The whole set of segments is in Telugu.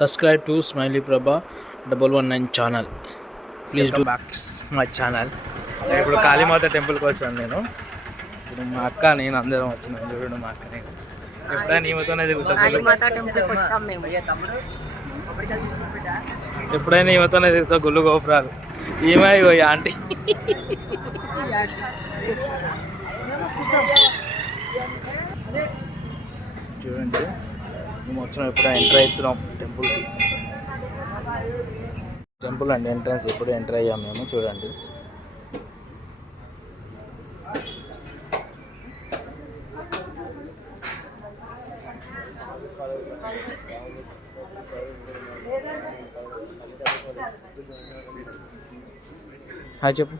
Subscribe to Smiley Prabha 119 channel. Please do back my channel. ఇప్పుడు కాళీమాత టెంపుల్కి వచ్చాను నేను. ఇప్పుడు మా అక్క నేను అందరం వచ్చినాను. చూడండి మా అక్క నేను ఎప్పుడైనా ఈమెతోనే తిరుగుతా. ఎప్పుడైనా ఈమెతోనే తిరుగుతా గుళ్ళు గోపురాలు. ఈమె ఆంటీ చూడండి మేము వచ్చినాం. ఎప్పుడైనా ఎంటర్ అవుతున్నాం టెంపుల్కి. టెంపుల్ అండి ఎంట్రన్స్. ఎప్పుడు ఎంటర్ అయ్యాం మేము. చూడండి హాయ్ చెప్పు.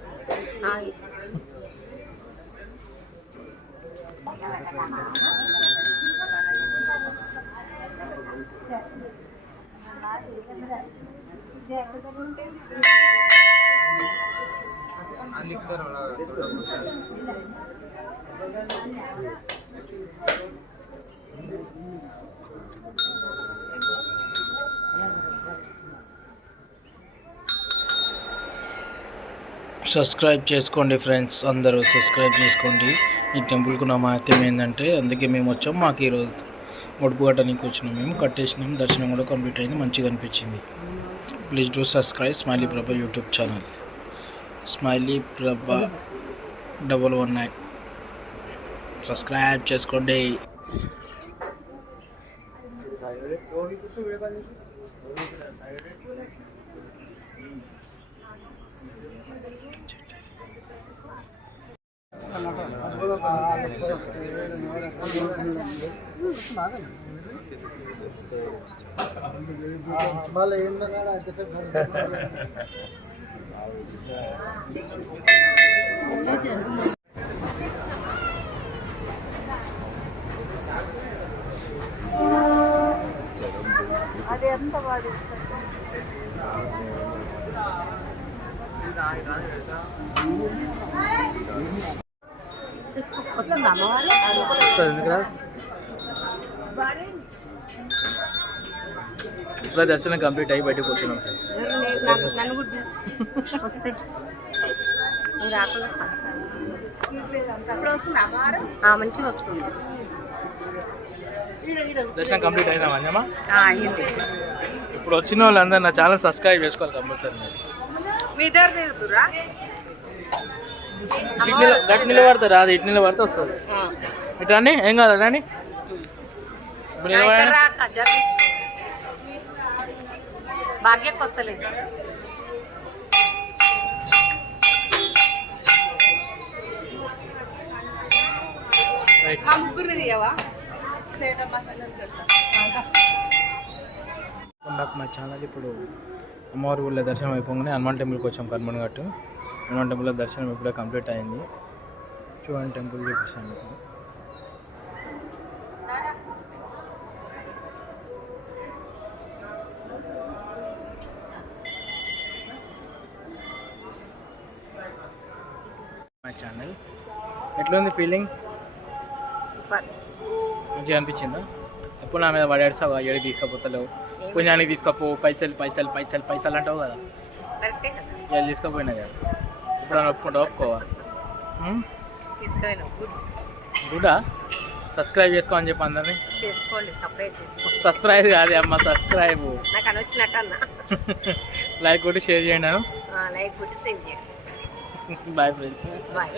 సబ్స్క్రైబ్ చేసుకోండి ఫ్రెండ్స్, అందరూ సబ్స్క్రైబ్ చేసుకోండి. ఈ టెంపుల్కు నా మహత్యం ఏంటంటే అందుకే మేము వచ్చాం. మాకు ఈరోజు ఒడుపు కట్టడానికి వచ్చినాం. మేము కట్టేసినాం. దర్శనం కూడా కంప్లీట్ అయింది. మంచిగా అనిపించింది. ప్లీజ్ డూ సబ్స్క్రైబ్ స్మైలీ ప్రభా యూట్యూబ్ ఛానల్. స్మైలీ ప్రభా 119 సబ్స్క్రైబ్ చేసుకోండి. అది ఎంత వాడు ఇప్పుడు దర్శనం కంప్లీట్ అయ్యి బయటకు వస్తున్నాం. మంచిగా వస్తుంది. దర్శనం కంప్లీట్ అయిందా మంజమ్మా? ఇప్పుడు వచ్చిన వాళ్ళందరూ నా ఛానల్ సబ్స్క్రైబ్ చేసుకోవాలి కంపల్సరీ. గట్టి నిలబడతారు. అది ఇటు నిలబడితే వస్తుంది. ఇటు అండి ఏం కాదు రాని. ఇప్పుడు భాగ్యకు వస్తలేదు. మా ఛానల్ ఇప్పుడు అమ్మవారి ఊళ్ళో దర్శనం అయిపోగానే హనుమాన్ టెంపుల్కి వచ్చాం. కర్మన్ ఘాట్ హనుమాన్ టెంపుల్లో దర్శనం ఇప్పుడే కంప్లీట్ అయింది. చూడండి టెంపుల్ చూపిస్తాను మీకు. మా ఛానల్ ఎట్లా ఉంది ఫీలింగ్? సూపర్. మంచిగా అనిపించిందా? ఎప్పుడు నా మీద పడేస్తావు ఏడు తీసుకపోతలేవు. పుణ్యానికి తీసుకోపో. పైసలు పైసలు పైసలు పైసలు అంటావు కదా. ఇవాళ తీసుకుపోయినా కదా. ఇప్పుడు అని ఒప్పుకుంటా ఒప్పుకోవా? గుడా సబ్స్క్రైబ్ చేసుకోమని చెప్పి అందరినీ. సబ్స్క్రైబ్ కాదు అమ్మ, సబ్స్క్రైబ్. లైక్ కొట్టి షేర్ చేయండి. లైక్ కొట్టి సేవ్ చేయండి. Bye friends. బాయ్.